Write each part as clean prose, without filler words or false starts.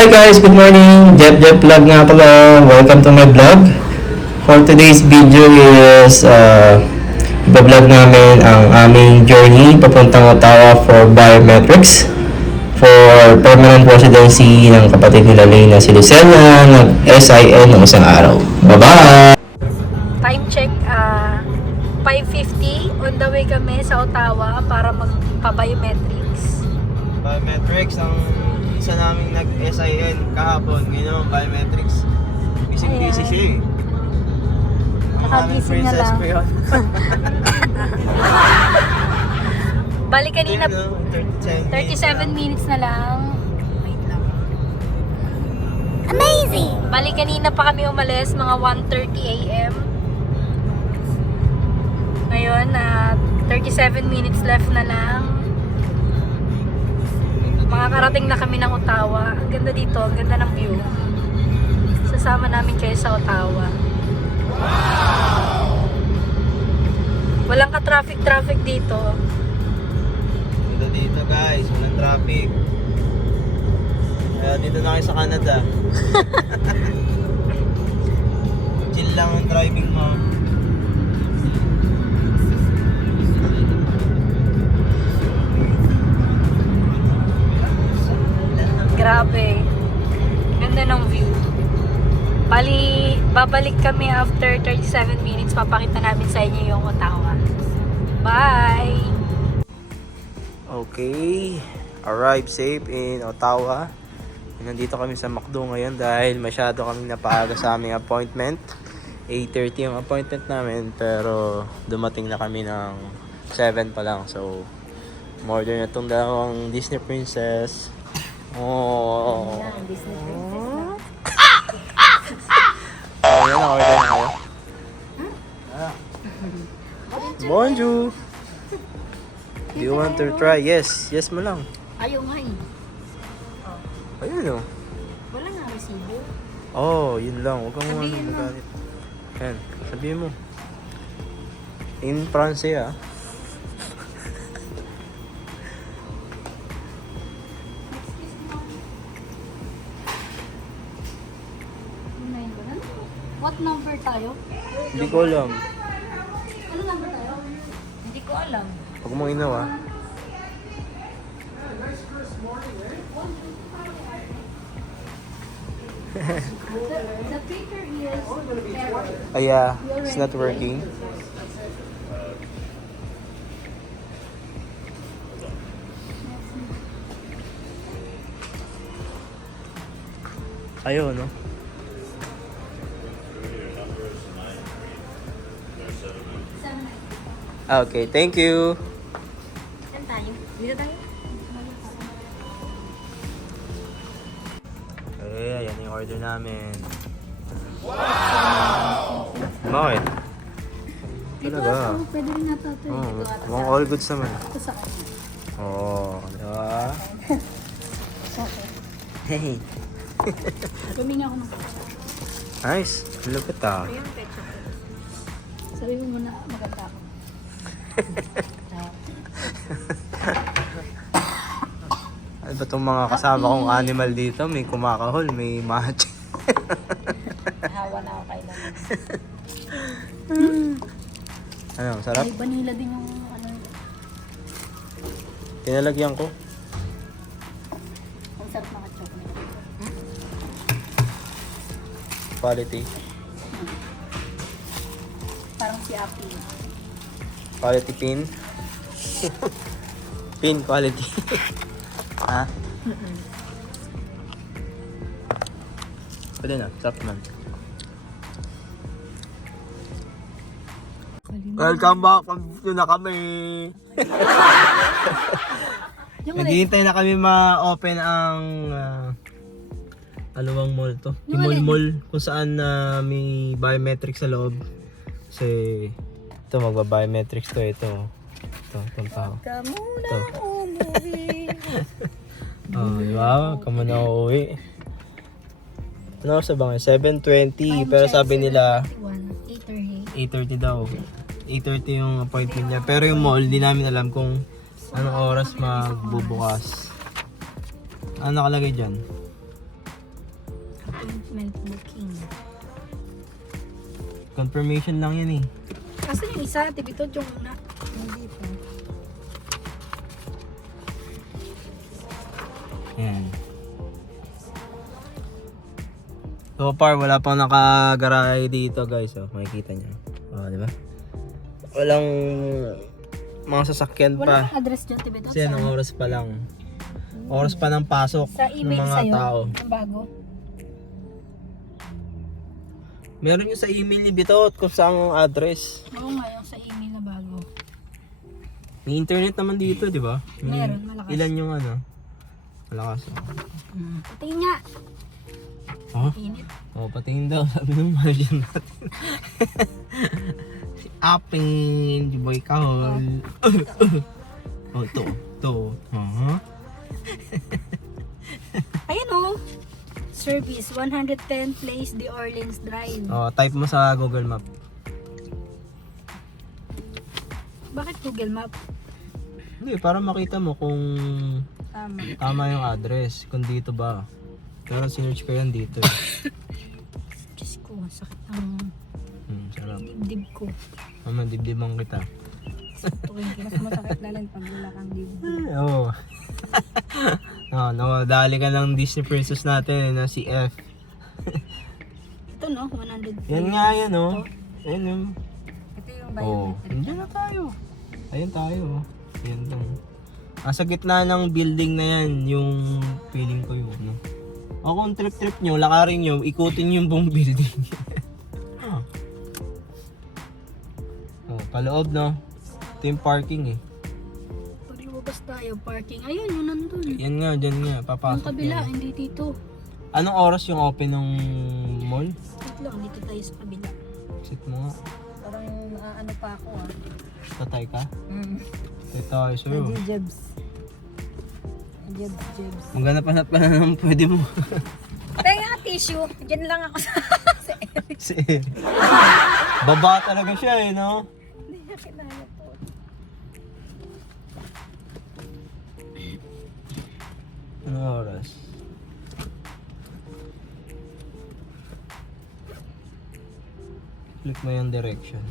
Hi guys, good morning. Jeb vlog nga pala. Welcome to my vlog. For today's video is iba-vlog namin ang aming journey papuntang Ottawa for biometrics for permanent residency ng kapatid nila Lane na si Lucena nag-SIN ng isang araw. Bye-bye! Time check, 5:50. On the way kami sa Ottawa para magpa-biometrics. Biometrics, ang isa naming nag-SIN kahapon, ngayon biometrics. Busy siya eh. Nakagising na lang. Ko yun. Balik kanina, 37 37 minutes na lang. Wait lang. Amazing! Balik kanina pa kami umalis, mga 1:30 a.m. Ngayon, 37 minutes left na lang. Makakarating na kami ng Ottawa. Ang ganda dito, ang ganda ng view. Sasama namin kayo sa Ottawa. Walang ka-traffic dito. Ganda dito guys, walang traffic. Kaya dito na kayo sa Canada. Chill lang ang driving mo. Grabe. Ganda ng view. Bali, babalik kami after 37 minutes. Papakita namin sa inyo yung Ottawa. Bye! Okay, arrive safe in Ottawa. Nandito kami sa McDo ngayon dahil masyado kami napaaga sa aming appointment. 8:30 yung appointment namin pero dumating na kami ng 7 pa lang. So, order na itong dalawang Disney Princess. Oh. Ayan, order na kayo. Bonjour. Do you want to try? Yes mo lang. Ayaw nga eh. Ayun oh. Wala nga resibo. Oh, yun lang. Huwag kang Sabihin mo. magalit. Yan, sabihin mo. In France ah. What number tayo? Hindi ko alam. Ano number tayo? Hindi ko alam. Huwag mong inaw ah. The picture is error. Oh yeah, it's not working. Ayun no. Okay, thank you. Saan tayo? Dito tayo? Eh, ayan yung order namin. Wow! Bakit? Talaga? Pwede rin nata ito. Oh, mukhang all goods naman. Ito sa kanya. Oh, diba? Hey. Humingi ako ng Nice. Lupit ah. Ito yung ketchup. Sabi mo muna maganda ako. Ano ba itong mga kasama kong animal dito? May kumakahol, may match. Hawa na ako kay Lalo. Ano, masarap? May vanilla din yung ano. Tinalagyan ko. Ang sarap mga chocolate. Quality. Parang si Api. Quality pin. Pin quality. Ha? Pwede na, sarap naman. Welcome back! Pag-dito na kami! Naghihintay na kami ma-open ang alawang mall to. Yung alin? Mall kung saan may biometrics sa loob. Kasi ito magba-biometrics to. Ito. Itong tao. Kamuna Ito. umuwi. Oh, di ba? Kamu na uuwi. Ano sa bangay? 7:20 pero sabi nila 8:30. 8:30 daw. 8:30 yung appointment niya. Pero yung mall, di namin alam kung anong oras magbubukas. Ano nakalagay dyan? Appointment booking. Confirmation lang yan eh. Kasi yung isa, tibito yung una. Hindi pa. Yan. So far, wala pang nakagarahe dito guys. Oh, makikita nyo. Oh, di ba? Walang mga sasakyan Wala pa. kang address dyan, tibito. Kasi anong oras pa lang. Oras pa ng pasok Sa ng email mga sa'yo, tao. ang bago. Meron yung sa email ni Bitot kung saan ang address. Oo nga, yung sa email na bago. May internet naman dito, di ba? Meron, malakas. Ilan yung ano? Malakas. Patingin nga. Oh? Init. Oh, patingin daw. Sabi ng manager natin. Si Apin, si Boy Kahol. Oh, ito. Ito. Ayan o. Service 110 Place de Orleans Drive. Oh, type mo sa Google Map. Bakit Google Map? Hindi, para makita mo kung Tama. tama yung address. Kung dito ba. Pero sinearch ko yan dito. Diyos ko, ang sakit ang Sarap. dibdib ko. Mama, dibdibang kita. Tukin kita, sumasakit lalang pag wala kang dibdib. Oo. No, dali ka ng Disney princess natin na si F. Ito no, 100 Yan nga yan, oh. Yan yung... Ito yung Oh, biometric. nandiyan na tayo. Ayun tayo, oh. Yan lang. Sa gitna ng building na yan, yung feeling ko yung ano. O kung trip-trip nyo, lakarin nyo, ikutin yung buong building. Oh, paloob, no? Ito yung parking eh. Pag lumabas tayo, parking. Ayun, yun nandun. Yan nga, dyan nga, Yung papasok kabila, yan. hindi dito. Anong oras yung open ng mall? Wait lang, dito tayo sa kabila. Sit mo nga. Parang ano pa ako ah. Tatay ka? Tatay tayo sa'yo. Jebs. Jebs. Maghanap-hanap ka na naman pwede mo. Tenga tissue. Diyan lang ako sa Eric. Si Baba talaga siya eh, no? Hindi na kinaya po. Anong oras? Click mo yung direction.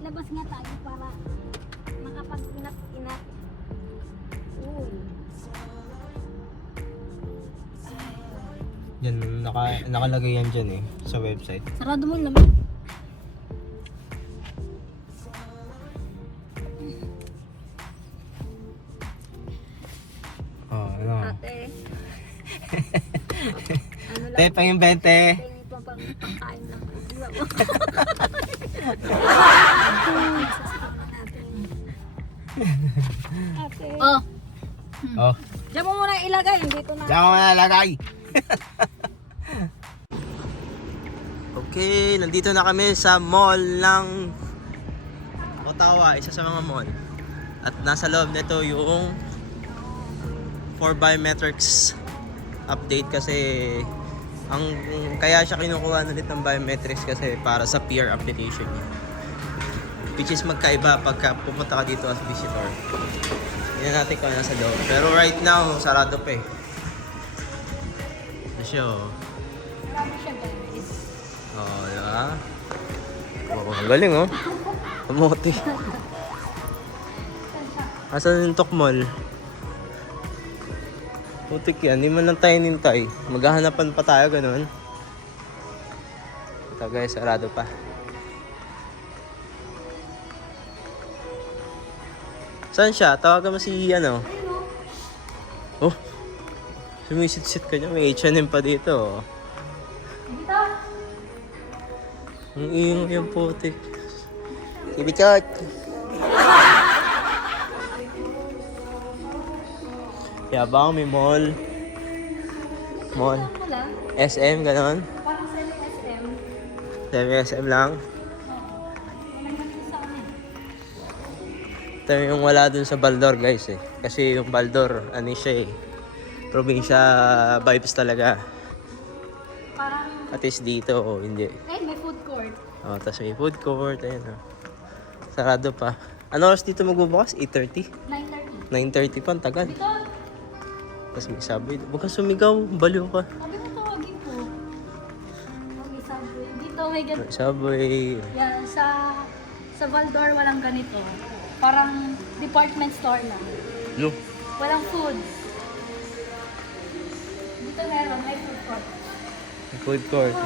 Labas nga tayo para makapag-inat-inat. Uy. Yan, nakalagay yan dyan eh, sa website. Sarado mo naman. Oh, ano? Ate. Ano lang? Te, pang 20. Tingin pa pangkain lang. Ate. Oh. Oh, Diyan mo muna ilagay. Dito na. diyan ko nalagay. Okay, nandito na kami sa mall ng Ottawa, isa sa mga mall. At nasa loob nito yung 4 biometrics update kasi ang kaya siya kinukuha ulit ng biometrics kasi para sa peer application niya. Which is magkaiba pagka pumunta ka dito as visitor. Hindi natin kung nasa loob. Pero right now, sarado pa eh. Ito siya oh. Marami siya guys. Oh, diba? Oh, ang galing oh. Kamote. Asan yung Tokmol? Putik yan, hindi man lang tayo nintay. Maghahanapan pa tayo, ganun. Ito guys, sarado pa. Saan siya? Tawagan mo si ano? Oh, sumisit-sit ka niya. May H&M pa dito. Oh. Dito. Ang ingay yung putik. Si Bichot! Yabang, may mall. Mall. Ano lang? SM, ganon. Parang sa SM. SM lang. Walang ganito sa amin. Ito yung wala dun sa Baldor guys eh. Kasi yung Baldor, ano siya eh. Probinsya vibes talaga. Parang, At least dito, oh, hindi. may food court. Oh, tapos may food court, ayun oh. Sarado pa. Ano oras dito magbubukas? 8:30? 9:30. 9:30 pa, ang tagal. Dito. Tapos may subway. Huwag kang sumigaw, baliw ka. Sabi mo tawagin ko. Okay, subway. Dito may ganito. May subway. Yan, sa Valdor walang ganito. Parang department store lang. Look. Walang food. Dito meron, may food court. Food court.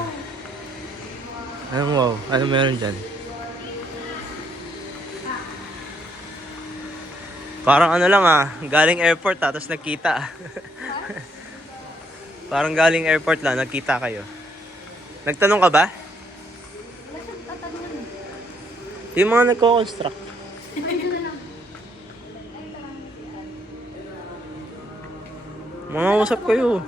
Anong wow? Anong meron dyan? Parang ano lang galing airport tapos nagkita. Parang galing airport lang, nagkita kayo. Nagtanong ka ba? Wala siyang tatanungan eh. Yung mga nagko-construct. Mga usap kayo.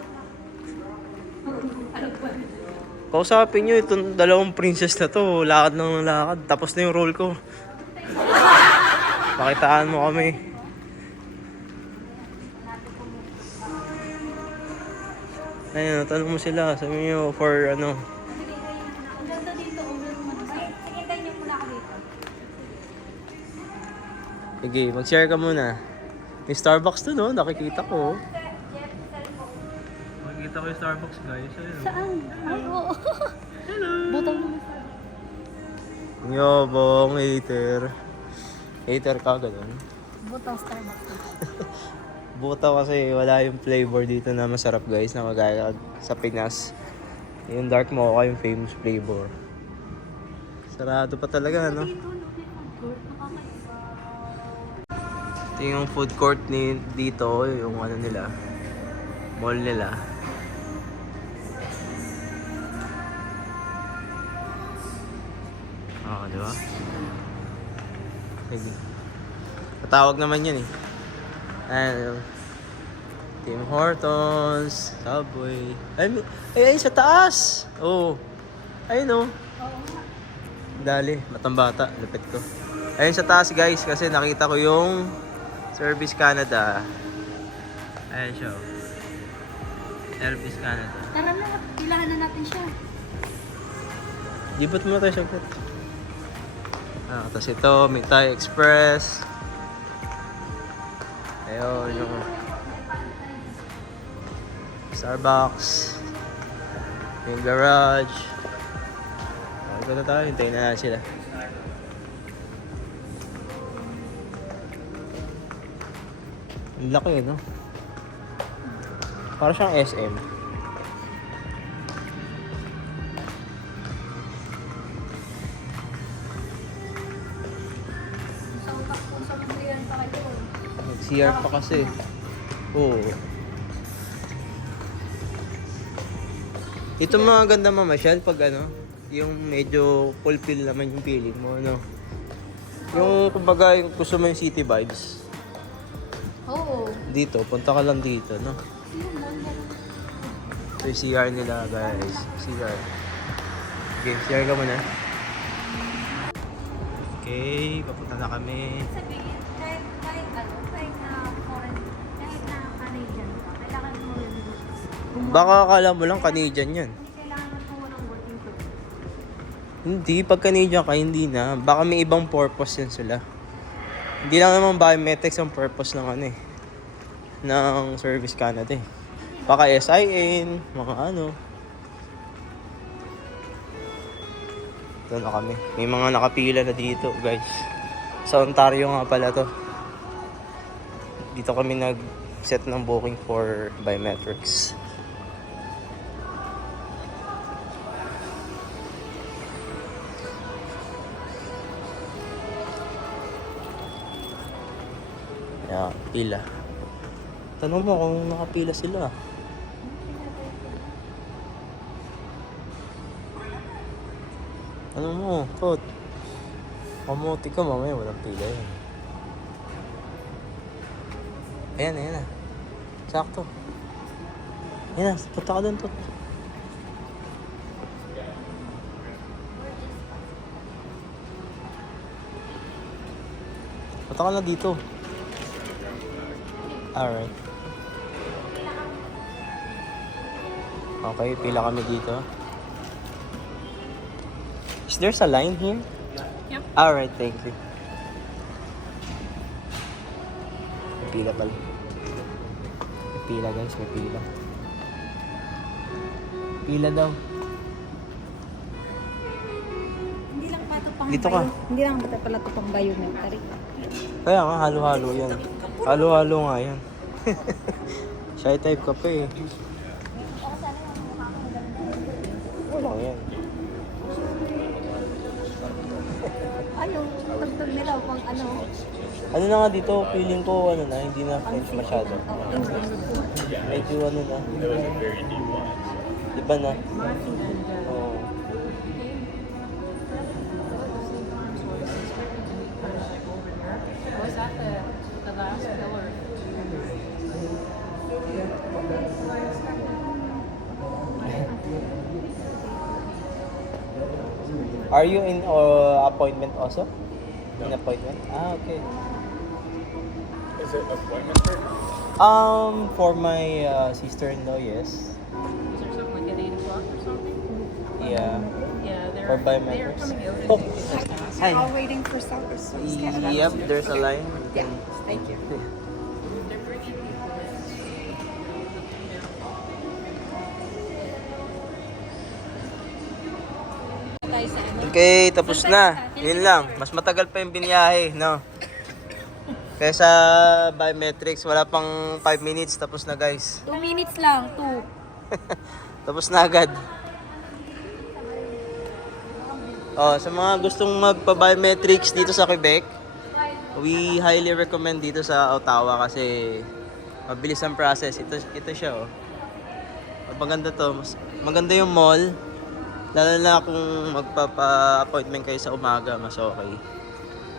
Kausapin nyo itong dalawang princess na to. Lakad ng lakad. Tapos na yung role ko. Pakitaan mo kami. Ayun, tanong mo sila. Sabi nyo for ano. Ang ganda dito, over mo. Sige, tayo niyo muna ako dito. Sige, mag-share ka muna. May Starbucks to, no? Nakikita ko. Nakikita ko yung Starbucks, guys. Ayun. Saan? Ay, oo. Hello. Butang naman. Yobong, hater. Hater ka, ganun. Butang Starbucks. Buta kasi wala yung flavor dito na masarap, guys, na magaya sa Pinas. Yung dark mocha yung famous flavor. Sarado pa talaga, no? Dito, no? May food court. Nakakaiba. Ito yung food court dito, yung ano nila, mall nila. Di ba? Sige. Patawag naman yan eh. Ayan. Tim Hortons, Subway. Ay, sa taas! Oh. Ayun oh. Oo nga. Dali, matambata. Lupit ko. Ayun sa taas, guys, kasi nakita ko yung Service Canada. Ayan siya. Oh. Service Canada. Tara na, pilahan na natin siya. Jibot mo tayo saglit. Tapos ito, may Thai Express. Ayun, yung Starbucks. Yung garage. Ito na tayo, hintayin na natin sila. Ang laki, no? Para siyang SM. Kung sa Madrian pa kayo. CR pa kasi. Oo. Ito mga ganda mamasyal pag ano, yung medyo fulfill naman yung feeling mo, ano. Yung kumbaga yung gusto mo yung city vibes. Oo. Dito, punta ka lang dito, no? Yung mall na lang. Ito yung CR nila, guys. CR. Okay, CR ka muna. Okay, papunta na kami. Sabihin, kahit na foreign, kahit na Canadian ka, kailangan mo rin. Baka akala mo lang Canadian yan. Hindi kailangan mo ng working permit. Hindi, pag Canadian ka, hindi na. Baka may ibang purpose yan sila. Hindi lang naman biometrics ang purpose ng ano eh. Ng Service Canada eh. Baka SIN, mga ano. Ito na kami. May mga nakapila na dito, guys. Sa Ontario nga pala to. Dito kami nag-set ng booking for biometrics. Yeah, pila. Tanong mo kung nakapila sila. Ano mo, pot? Kamuti ka mamaya, walang pila yan. Ayan na. Sakto. Ayan na, punta ka doon, tot. Punta ka na dito. Alright. Okay, pila kami dito. Is there a line here? Yep. Alright, thank you. Pila pala. Pila guys, may pila. Pila daw. Hindi lang pa ito pang Dito ka. Hindi lang ba pala ito pang biometric? Kaya nga, halo-halo yan. Halo-halo nga yan. Shy type ka pa eh. Wala yan. Ayaw, tagtag nila pang ano. Ano na nga dito, feeling ko ano na, hindi na French masyado. Medyo ano na. Iba na. Oo. Are you in appointment also? In appointment? Ah, okay. Is it appointment for? For my sister-in-law, yes. Is there something like at 8 o'clock or something? Yeah. Yeah, For they're biometrics. coming out. Oh, hi. All waiting for Southwest Canada. Yep, there's a line. Yeah, thank you. Tayo sa ano? Okay, tapos na. Yun lang. Mas matagal pa yung biniyahe, no? Kaysa biometrics, wala pang 5 minutes, tapos na guys. 2 minutes lang, 2. Tapos na agad. Oh, sa mga gustong magpa-biometrics dito sa Quebec, we highly recommend dito sa Ottawa kasi mabilis ang process. Ito siya, oh. Maganda to. Maganda yung mall. Lalo na kung magpapa-appointment kayo sa umaga, mas okay.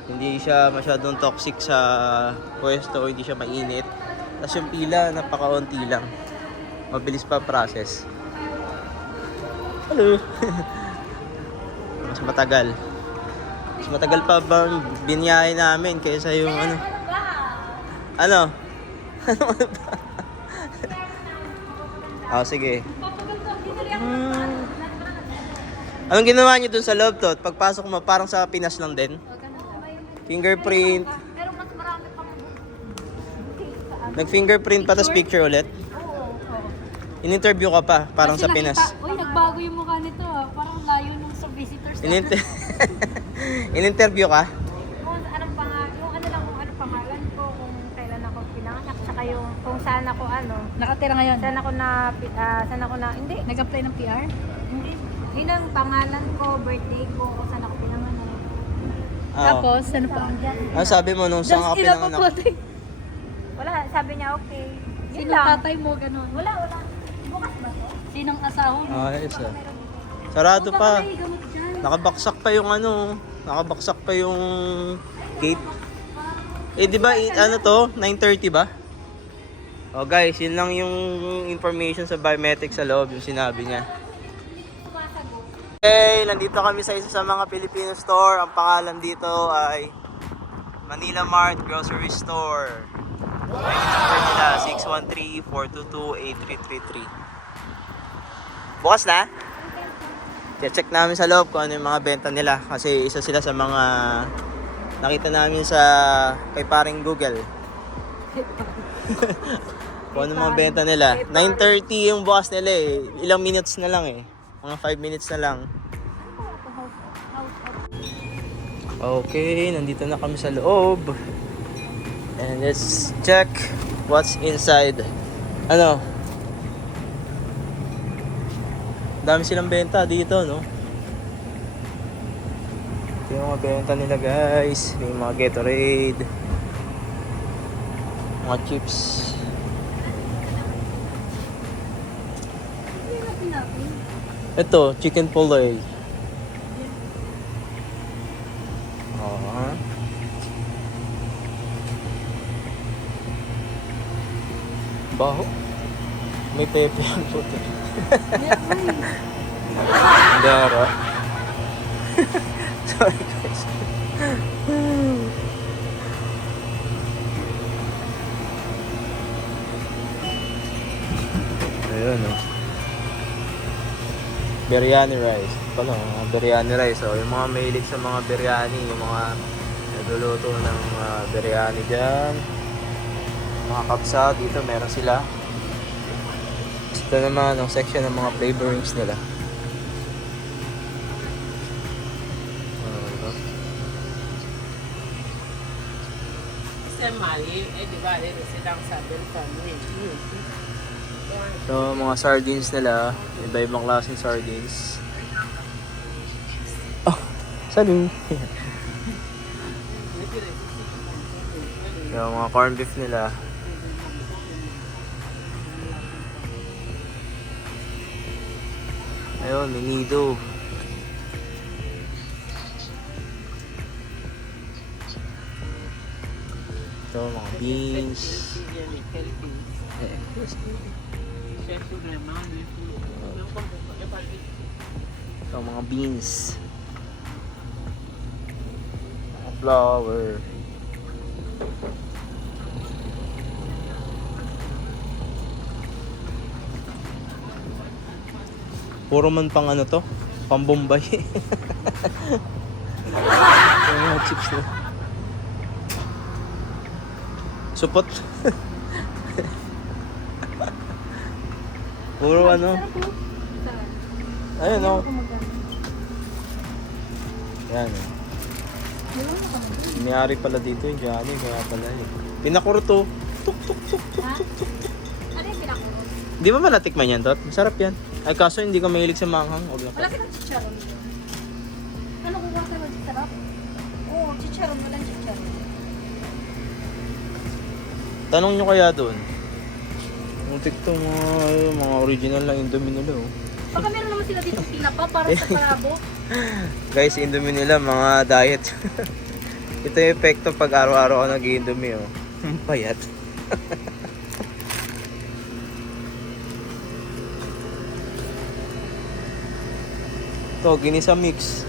Hindi siya masyadong toxic sa pwesto, hindi siya mainit. Tapos yung pila, napakaunti lang. Mabilis pa process. Hello! Mas matagal. Mas matagal pa bang binyahe namin kaysa yung ano? Ano? Ano ba? Ah, sige. Anong ginawa niyo dun sa loob to? Pagpasok mo, parang sa Pinas lang din? Fingerprint. Pero mas marami pang Nag-fingerprint pa, tapos picture ulit? In-interview ka pa, parang sa Pinas. Uy, nagbago yung mukha nito ah. Parang layo nung sa visitors. In-interview ka? Kung anong pangalan, yung ano lang kung anong pangalan ko, kung kailan ako pinanganak, saka yung kung saan ako ano. Nakatira ngayon? Saan ako na, hindi. Nag-apply ng PR? Hindi. Yun ang pangalan ko, birthday ko, kung saan ako pinanganak. Tapos, ano pa? Ano sabi mo nung saan ka pinanganak? Wala, sabi niya okay. Yun Sinong lang. tatay mo, ganun? Wala. Bukas ba to? Sinong asawa mo? Ayos ah. Sarado pa. Ay, gamot dyan. Nakabaksak pa yung ano, nakabaksak pa yung gate. Eh di ba ano to, 9:30 ba? Oh guys, yun lang yung information sa biometrics sa loob, yung sinabi niya. Okay, nandito kami sa isa sa mga Filipino store. Ang pangalan dito ay Manila Mart Grocery Store. Number nila 613-422-8333. Bukas na? Check namin sa loob kung ano yung mga benta nila kasi isa sila sa mga nakita namin sa kay paring Google. Kung ano mga benta nila. 9:30 yung bukas nila eh. Ilang minutes na lang eh. Mga 5 minutes na lang. Okay, nandito na kami sa loob. And let's check what's inside. Ano? Dami silang benta dito, no? Ito yung mga benta nila, guys. Yung mga Gatorade. Mga chips. Ito, chicken poloy. Baho. May pepe ang puto. Dara. Sorry guys. Ayun o. Biryani rice. Pala, mga biryani rice. O, yung mga mahilig sa mga biryani, yung mga nagluluto ng biryani dyan. Mga kapsa, dito meron sila. Ito naman ang section ng mga flavorings nila. So, mga sardines nila, iba-ibang klaseng sardines. Oh, salut! So, mga corned beef nila. Ayun, minido. Ito, mga beans. Ito, mga beans. Mga flour. Puro man pang ano to? Pang Bombay. Yung mga chips na. Supot. Puro ano. Ayun o. Yan o. May-ari pala dito yung Johnny. Kaya pala yun. Pinakuro to. Tuk tuk tuk tuk tuk tuk. Ano yung pinakuro? Di ba natikman yan, Tot? Masarap yan. Ay, kaso hindi ka mahilig sa manghang. Huwag na Wala ka ng chicharon doon. Ano kung wala ka ng chicharon? Oo, chicharon. Walang chicharon. Tanong nyo kaya doon. Muntik to mga original na Indomie nila oh. Baka meron naman sila dito tinapa para sa parabo. Guys, Indomie nila mga diet. Ito yung epekto pag araw-araw ka nag-Indomie oh. Payat. Ito, ginisa mix.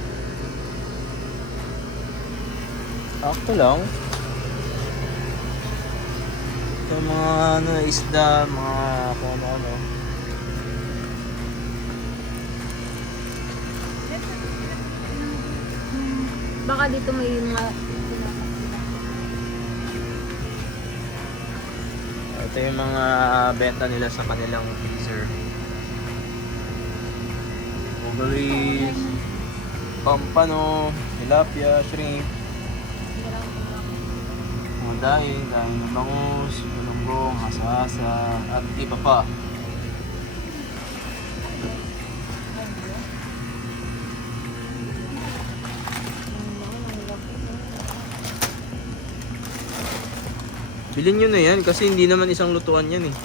Sakto lang. Ito mga ano, isda, mga kung ano-ano. Baka dito may mga... Ito yung mga benta nila sa kanilang freezer. Ugalis, pampano, tilapia, shrimp, mga daing ng bangus, bulunggong, hasa-hasa, at iba pa. Bilhin nyo na yan kasi hindi naman isang lutuan yan eh.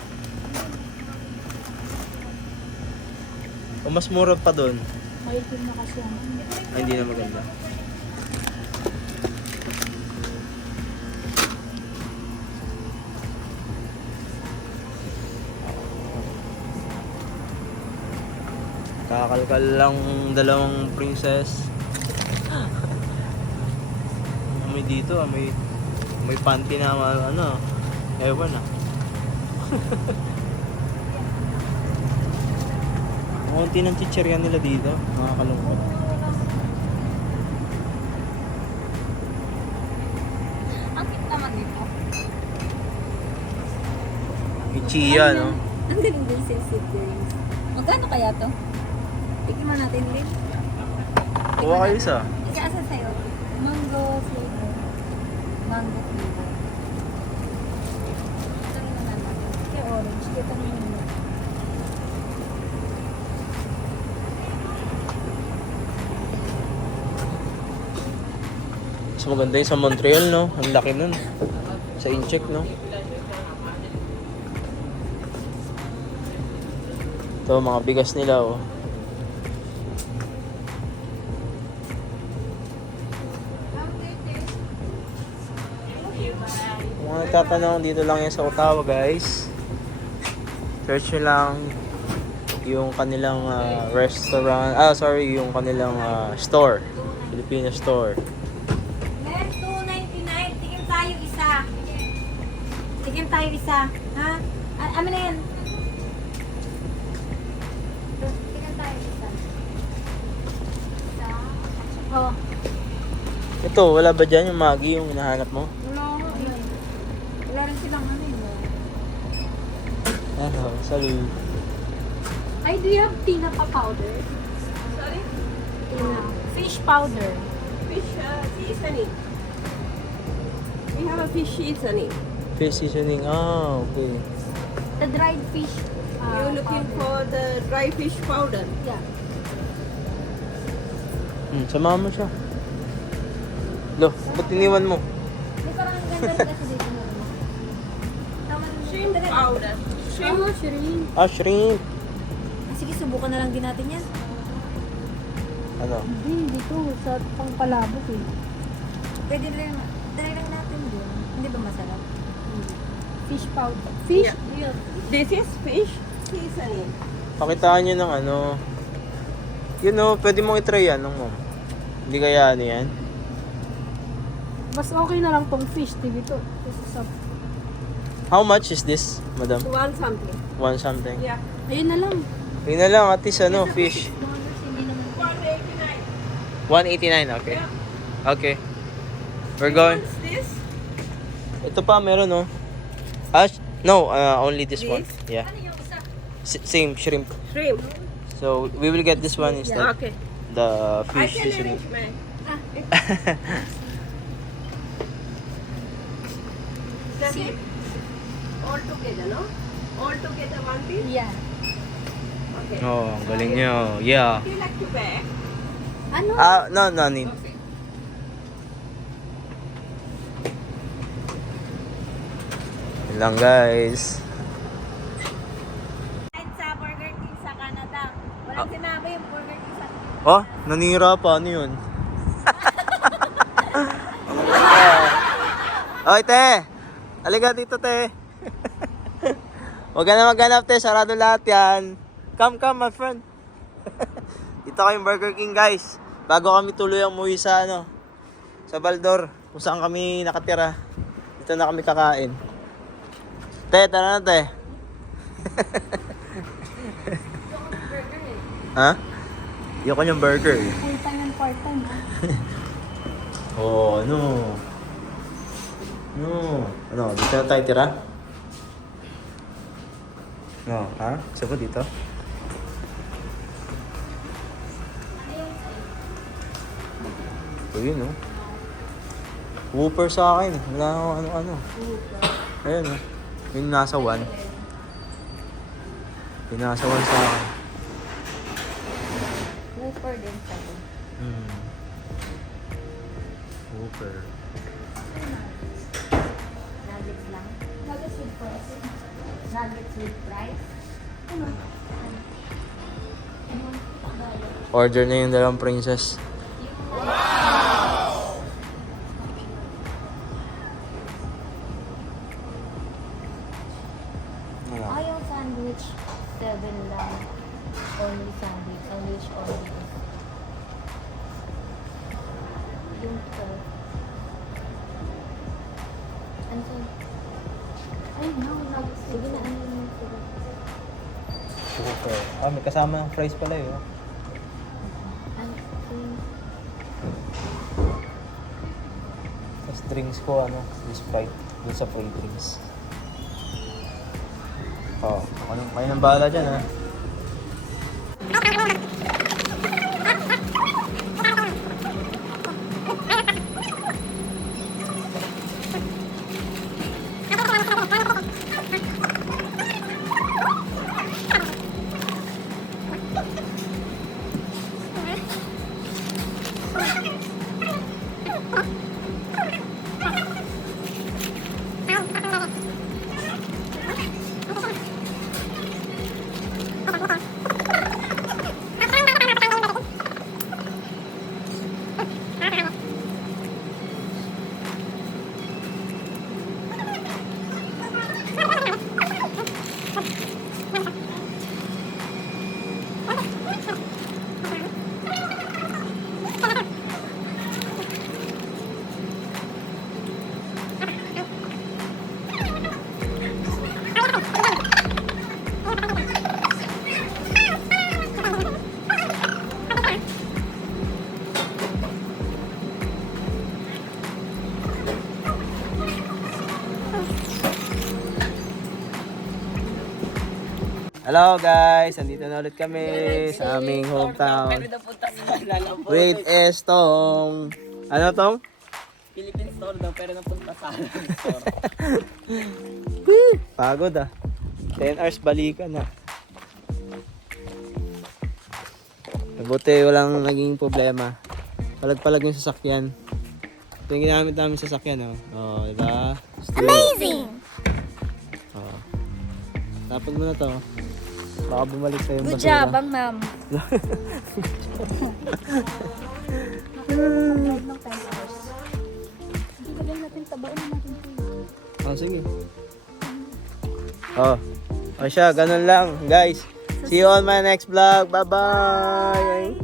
O mas mura pa doon. Maitim na kasi yan. Ay, hindi na maganda. Kakalkal lang dalawang princess. Amoy dito, may panty na ano, ewan ah. Konti ng chichirya nila dito, nakakalungkot. Ang cute naman dito. May chia, no? Ang galing din sensitive drinks. Magkano kaya to? Tikin mo natin din. Kuha kayo isa. Ika-asa sa'yo? Mango flavor. Mango flavor. Ito rin naman natin. Kaya orange. Ito rin naman. Mas maganda yung sa Montreal, no? Ang laki nun. Sa incheck, no? Ito, mga bigas nila, oh. Kung mga nagtatanong, dito lang yan sa Ottawa, guys. Search nyo lang yung kanilang restaurant. Yung kanilang store. Filipino store. Mer, $2.99. Tigil tayo isa. Tigil tayo isa. Ha? Ano na yan? Tigil tayo isa. Isa. Oh. Ito, wala ba dyan yung Maggi yung hinahanap mo? Wala. Wala rin silang ano yun. Salut. Ay, do you have tinapa powder? Sorry? Fish powder. Fish seasoning. We have a fish seasoning. Fish seasoning. Ah, okay. The dried fish. You're looking for the dry fish powder. Yeah. Samahan mo siya. Lo, ba't iniwan mo? May parang ang ganda rin kasi dito mo. Tama rin. Shrimp powder. Shrimp. Shrimp. Ah, shrimp. Sige, subukan na lang din natin yan. Ano? Hindi, dito. Sa pangpalabok eh. Pwede rin. Dali lang natin din. Hindi ba masarap? Fish powder. Fish? Yeah. This is fish seasoning. Pakitaan nyo ng ano. Yun o, pwede mong itry yan ng mom. Hindi kaya ano yan? Mas okay na lang tong fish, dito. Kasi sa... How much is this, madam? One something. One something. Yeah. Ayun na lang. Yun na lang, at least ano, fish. Hindi naman. 189. 189, okay. Okay. We're going. What's this? Ito pa, meron no? No, only this one. This? Yeah. Same, shrimp. Shrimp. So, we will get this one instead. Okay. The I fish can seasoning. arrange mine. Does it all together, no? All together one piece? Yeah. Okay. Oh, ang galing nyo. Yeah. Do you like to bag? Ano? No, no need. Okay. Yun lang guys. Kahit sa Burger King sa Canada, walang sinabi yung Burger King sa Oh, nanira pa. Ano yun? Oy, te! Halika dito, te. Huwag ka na maghanap, te. Sarado lahat yan. Come, my friend. Dito kayong Burger King, guys. Bago kami tuloy ang umuwi sa, sa Baldor, kung saan kami nakatira. Dito na kami kakain. Te, tara na, te. Ha? Yung kanyang burger. Full time and part time. Oh, ano? Ano, dito na tayo tira? No, ha? Gusto ko dito? Ito yun, oh. Whopper sa akin. Wala akong ano-ano. Ayun, oh. Yung nasa 1. Yung nasa 1 sa akin. Whopper din sa akin. Whopper. Nuggets lang. Nuggets with fries. Nuggets with fries. Ano? Order na yung dalawang princess. Ano? Ayaw sandwich. 7 lang. Only sandwich. Sandwich only. Yung 12. Ano to? Ay, no. Nuggets. Sige na, ano yung sige. Whopper. Ah, may kasama ng fries pala yun. Ano? Tapos drinks ko, yung Sprite. Dun sa free drinks. Oh, kayo nang bahala dyan, ha? Hello guys, andito na ulit kami sa aming hometown. With Tong. Ano Tong? Philippine store daw, pero napunta sa store. Pagod 10 hours balikan Mabuti walang naging problema. Palag-palag yung sasakyan. Ito yung ginamit namin sasakyan diba? Amazing! Tapon mo na to. Baka bumalik sa yung basura. Good job, Bang Ma'am. Sige. O siya, ganun lang, guys. See you on my next vlog. Bye-bye!